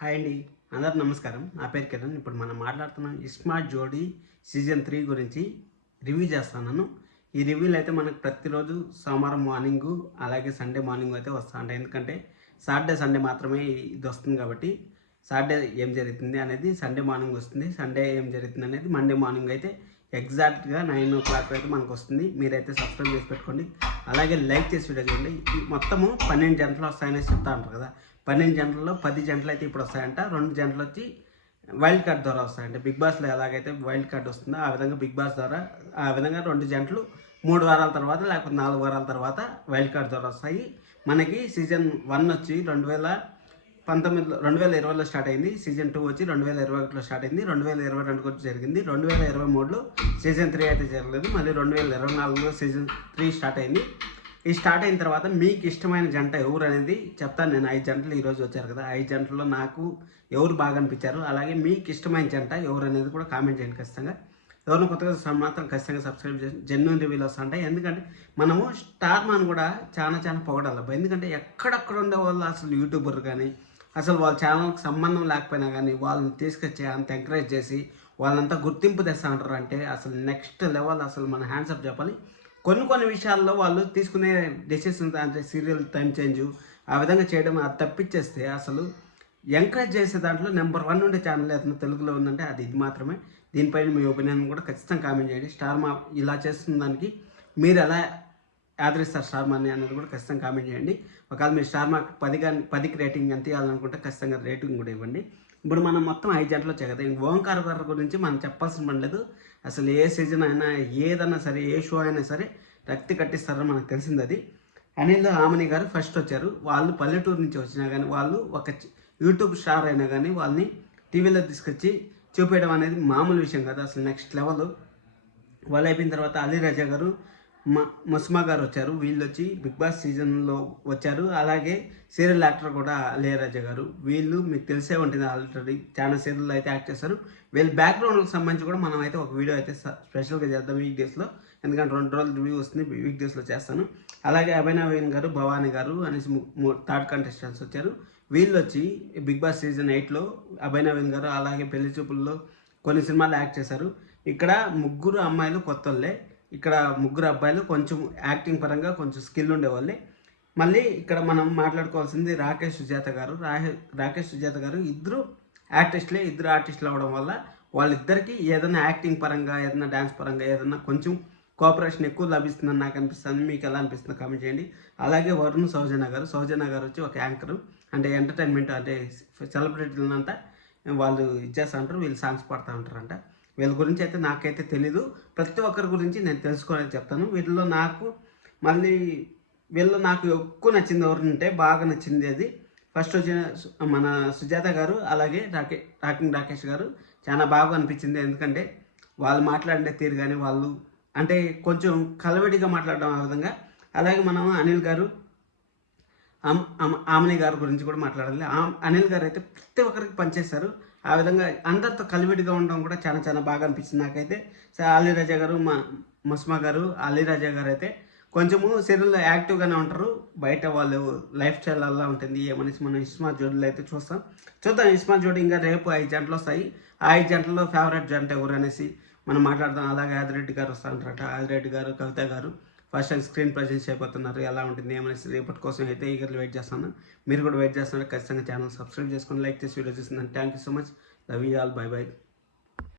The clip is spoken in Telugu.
హాయ్ అండి, అందరు నమస్కారం. నా పేరు కిరణ్. ఇప్పుడు మనం మాట్లాడుతున్నాం ఇస్మార్ట్ జోడీ సీజన్ 3 గురించి రివ్యూ చేస్తున్నాను. ఈ రివ్యూలు అయితే మనకు ప్రతిరోజు సోమవారం మార్నింగు అలాగే సండే మార్నింగ్ అయితే వస్తూ ఉంటాయి. ఎందుకంటే సాటర్డే సండే మాత్రమే ఇది వస్తుంది కాబట్టి సాటర్డే ఏం జరుగుతుంది అనేది సండే మార్నింగ్ వస్తుంది, సండే ఏం జరుగుతుంది అనేది మండే మార్నింగ్ అయితే ఎగ్జాక్ట్గా 9 o'clock అయితే మనకు వస్తుంది. మీరైతే సబ్స్క్రైబ్ చేసి పెట్టుకోండి, అలాగే లైక్ చేసి వీడియో చూడండి. మొత్తము 12 గంటలు వస్తాయనేసి చెప్తా ఉంటారు కదా. 12 గంటల్లో 10 గంటలు అయితే ఇప్పుడు వస్తాయంట. 2 గంటలు వచ్చి వైల్డ్ కార్డ్ ద్వారా వస్తాయంట. బిగ్ బాస్లో ఎలాగైతే వైల్డ్ కార్డ్ వస్తుందో ఆ విధంగా బిగ్ బాస్ ద్వారా ఆ విధంగా 2 గంటలు 3 వారాల తర్వాత లేకపోతే 4 వారాల తర్వాత వైల్డ్ కార్డ్ ద్వారా వస్తాయి. మనకి సీజన్ 1 వచ్చి 2020లో స్టార్ట్ అయింది. సీజన్ 2 వచ్చి 2021లో స్టార్ట్ అయింది. 2022 వచ్చి జరిగింది. 2023లో సీజన్ 3 అయితే జరగలేదు. మళ్ళీ 2024లో సీజన్ 3 స్టార్ట్ అయింది. ఈ స్టార్ట్ అయిన తర్వాత మీకు ఇష్టమైన జంట ఎవరు అనేది చెప్తాను. నేను 5 జంటలు ఈరోజు వచ్చారు కదా, 5 జంటల్లో నాకు ఎవరు బాగా అనిపించారు, అలాగే మీకు ఇష్టమైన జంట ఎవరు అనేది కూడా కామెంట్ చేయండి ఖచ్చితంగా. ఎవరిని కొత్తగా మాత్రం ఖచ్చితంగా సబ్స్క్రైబ్ చేసి జెన్యూన్ రివ్యూలు వస్తుంటాయి. ఎందుకంటే మనము స్టార్ మాన్ కూడా చాలా పొగడాలి. ఎందుకంటే ఎక్కడెక్కడ ఉండే వాళ్ళు అసలు యూట్యూబర్ కానీ అసలు వాళ్ళ ఛానల్కి సంబంధం లేకపోయినా కానీ వాళ్ళని తీసుకొచ్చి అంత ఎంకరేజ్ చేసి వాళ్ళంతా గుర్తింపు తెస్తా ఉంటారు అంటే అసలు నెక్స్ట్ లెవెల్. అసలు మన హ్యాండ్సప్ చెప్పాలి. కొన్ని విషయాల్లో వాళ్ళు తీసుకునే డెసిషన్స్ అంటే సీరియల్ టైం చేంజ్ ఆ విధంగా చేయడం అది తప్పించేస్తే అసలు ఎంకరేజ్ చేసే దాంట్లో నెంబర్ 1 ఉండే ఛానల్ ఏదైనా తెలుగులో ఉందంటే అది ఇది మాత్రమే. దీనిపైన మీ ఒపీనియన్ కూడా ఖచ్చితంగా కామెంట్ చేయండి. స్టార్ మా ఇలా చేస్తున్న దానికి మీరు ఎలా ఆదరిస్తారు స్టార్ మాని అనేది కూడా ఖచ్చితంగా కామెంట్ చేయండి. ఒకవేళ మీరు స్టార్ మార్క్ 10కి రేటింగ్ ఎంత ఇవ్వాలనుకుంటే ఖచ్చితంగా రేటింగ్ కూడా ఇవ్వండి. ఇప్పుడు మనం మొత్తం 5 గంటలు వచ్చాయి కదా. ఓంకార్ గారి గురించి మనం చెప్పాల్సిన పని లేదు. అసలు ఏ సీజన్ అయినా ఏదన్నా సరే ఏ షో అయినా సరే రక్తి కట్టిస్తారని మనకు తెలిసింది. అది అనిల్ ఆమని గారు ఫస్ట్ వచ్చారు. వాళ్ళు పల్లెటూరు నుంచి వచ్చినా కానీ వాళ్ళు ఒక యూట్యూబ్ స్టార్ అయినా కానీ వాళ్ళని టీవీలో తీసుకొచ్చి చూపేయడం అనేది మామూలు విషయం కాదు. అసలు నెక్స్ట్ లెవెల్. వాళ్ళు అయిపోయిన తర్వాత అలీ రాజా గారు ముస్మా గారు వచ్చారు. వీళ్ళు వచ్చి బిగ్ బాస్ సీజన్లో వచ్చారు. అలాగే సీరియల్ యాక్టర్ కూడా అలీ రాజా గారు. వీళ్ళు మీకు తెలిసే ఉంటుంది, ఆల్రెడీ చాలా సీరియల్లో అయితే యాక్ట్ చేస్తారు. వీళ్ళ బ్యాక్గ్రౌండ్కి సంబంధించి కూడా మనం అయితే ఒక వీడియో అయితే స్పెషల్గా చేద్దాం వీక్ డేస్లో. ఎందుకంటే 2 రోజులు రివ్యూ వస్తుంది, వీక్ డేస్లో చేస్తాను. అలాగే అభినవీన్ గారు, భవానీ గారు అనేసి 3rd కంటెస్టెంట్స్ వచ్చారు. వీళ్ళు వచ్చి బిగ్ బాస్ సీజన్ 8లో అభినవీన్ గారు అలాగే పెళ్లి చూపుల్లో కొన్ని సినిమాలు యాక్ట్ చేశారు. ఇక్కడ 3 అమ్మాయిలు కొత్తోళ్ళే, ఇక్కడ 3 అబ్బాయిలు కొంచెం యాక్టింగ్ పరంగా కొంచెం స్కిల్ ఉండేవాళ్ళే. మళ్ళీ ఇక్కడ మనం మాట్లాడుకోవాల్సింది రాకేష్ సుజాత గారు ఇద్దరు ఆర్టిస్టులు అవ్వడం వల్ల వాళ్ళిద్దరికీ ఏదైనా యాక్టింగ్ పరంగా ఏదైనా డ్యాన్స్ పరంగా ఏదైనా కొంచెం కోఆపరేషన్ ఎక్కువ లభిస్తుందని నాకు అనిపిస్తుంది. మీకు ఎలా అనిపిస్తుందో కామెంట్ చేయండి. అలాగే వరుణ్ సౌజన్య గారు వచ్చి ఒక యాంకర్, అంటే ఎంటర్టైన్మెంట్ అంటే సెలబ్రిటీలంతా వాళ్ళు ఇచ్చేస్తూ ఉంటారు, వీళ్ళు సాంగ్స్ పాడుతూ ఉంటారంట. వీళ్ళ గురించి అయితే నాకైతే తెలీదు. ప్రతి ఒక్కరి గురించి నేను తెలుసుకోవాలని చెప్తాను. వీళ్ళలో నాకు ఎక్కువ నచ్చింది ఎవరంటే బాగా నచ్చింది అది ఫస్ట్ వచ్చిన మన సుజాత గారు, అలాగే రాకేష్ గారు చాలా బాగా అనిపించింది. ఎందుకంటే వాళ్ళు మాట్లాడే తీరు కానీ వాళ్ళు అంటే కొంచెం కలవడిగా మాట్లాడడం ఆ విధంగా. అలాగే మనం అనిల్ గారు ఆమని గారి గురించి కూడా మాట్లాడాలి. అనిల్ గారు అయితే ప్రతి ఒక్కరికి పనిచేస్తారు. ఆ విధంగా అందరితో కలివిడిగా ఉండడం కూడా చాలా బాగా అనిపించింది నాకైతే. అలీ రాజా గారు, ముస్మా గారు, అలీ రాజా గారు అయితే కొంచెము సీరియల్లో యాక్టివ్గానే ఉంటారు. బయట వాళ్ళు లైఫ్ స్టైల్ అలా ఉంటుంది ఏమనేసి మనం ఇస్మార్ట్ జోడీలో అయితే చూద్దాం. ఇస్మార్ట్ జోడీ ఇంకా రేపు 5 గంటలు వస్తాయి. ఆ 5 గంటల్లో ఫేవరెట్ జంట ఎవరు అనేసి మనం మాట్లాడదాం. అలాగే ఆదిరెడ్డి గారు వస్తారంట. ఆదిరెడ్డి గారు, కవిత గారు ఫస్ట్ టైం స్క్రీన్ ప్రజెన్స్ అయిపోతున్నారు. ఎలా ఉంటుంది ఏమనేసి రేపటి కోసం అయితే ఈగర్లు వెయిట్ చేస్తాను. మీరు కూడా వెయిట్ చేస్తున్నారు. ఖచ్చితంగా ఛానల్ సబ్స్క్రైబ్ చేసుకొని లైక్ చేసి వీడియో చూస్తున్నాను. Thank you so much. Love you all. By.